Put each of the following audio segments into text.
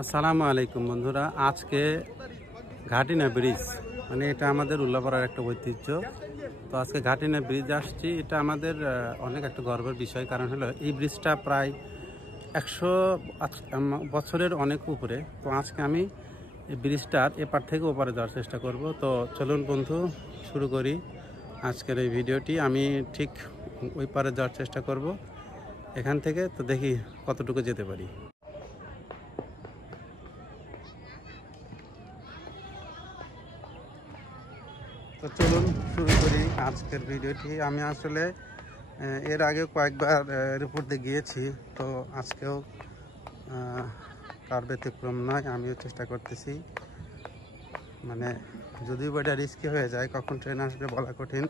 আসসালামু আলাইকুম বন্ধুরা। আজকে ঘাটিনা ব্রিজ মানে এটা আমাদের উল্লাপাড়ার একটা ঐতিহ্য। তো আজকে ঘাটিনা ব্রিজ আসছি, এটা আমাদের অনেক একটা গর্বের বিষয়। কারণ হলো এই ব্রিজটা প্রায় 100 বছরের অনেক উপরে। তো আজকে আমি এই ব্রিজটার এপার থেকে ওপারে যাওয়ার চেষ্টা করব। তো চলুন বন্ধু, শুরু করি আজকের এই ভিডিওটি। আমি ঠিক ওই পারে যাওয়ার চেষ্টা করব এখান থেকে। তো দেখি কতটুকু যেতে পারি। তো চলুন শুরু করি আজকের ভিডিওটি। আমি আসলে এর আগে কয়েকবার রিপোর্টে গিয়েছি, তো আজকেও তার ব্যতিক্রম নয়। আমিও চেষ্টা করতেছি, মানে যদিও এটা রিস্কি হয়ে যায়, কখন ট্রেন আসবে বলা কঠিন,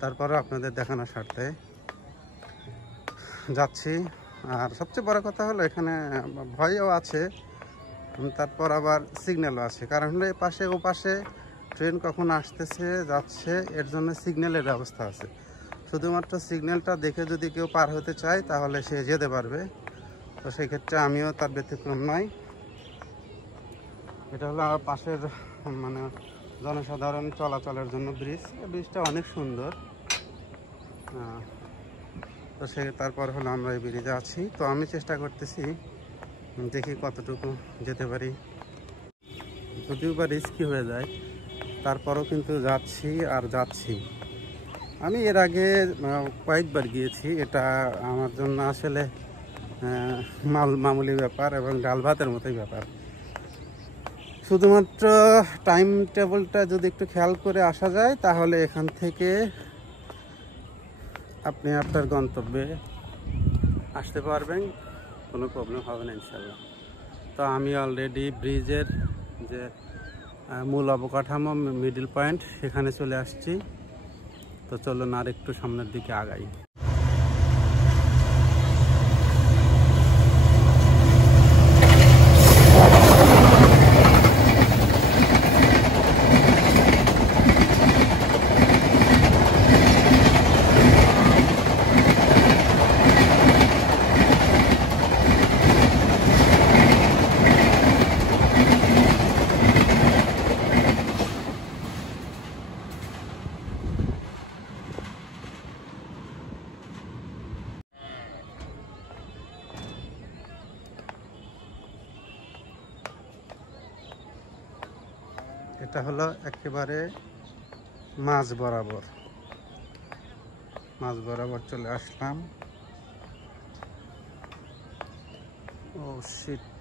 তারপরও আপনাদের দেখানোর স্বার্থে যাচ্ছি। আর সবচেয়ে বড় কথা হলো এখানে ভয়ও আছে, তারপর আবার সিগন্যালও আছে। কারণ হলো এ পাশে ও পাশে ট্রেন কখন আসতেছে যাচ্ছে, এর জন্য সিগন্যালের ব্যবস্থা আছে। শুধুমাত্র সিগন্যালটা দেখে যদি কেউ পার হতে চায় তাহলে সে যেতে পারবে। তো সেক্ষেত্রে আমিও তার ব্যতিক্রম নয়। এটা হলো আমার পাশের মানে জনসাধারণ চলাচলের জন্য ব্রিজ। ব্রিজটা অনেক সুন্দর। তো তারপর হলো আমরা এই ব্রিজে আছি। তো আমি চেষ্টা করতেছি, দেখি কতটুকু যেতে পারি। যদিও বা রিস্কি হয়ে যায়, তারপরও কিন্তু যাচ্ছি আর যাচ্ছি। আমি এর আগে কয়েকবার গিয়েছি। এটা আমার জন্য আসলে মামুলি ব্যাপার এবং ডাল ভাতের মতোই ব্যাপার। শুধুমাত্র টাইম টেবিলটা যদি একটু খেয়াল করে আসা যায় তাহলে এখান থেকে আপনি আপনার গন্তব্যে আসতে পারবেন, কোনো প্রবলেম হবে না ইনশাল্লাহ। তো আমি অলরেডি ব্রিজের যে মূল অবকাঠামো মিডল পয়েন্ট সেখানে চলে আসছি। তো চলুন আর একটু সামনের দিকে আগাই। এটা হলো একেবারে মাঝ বরাবর চলে আসলাম। ও শিট।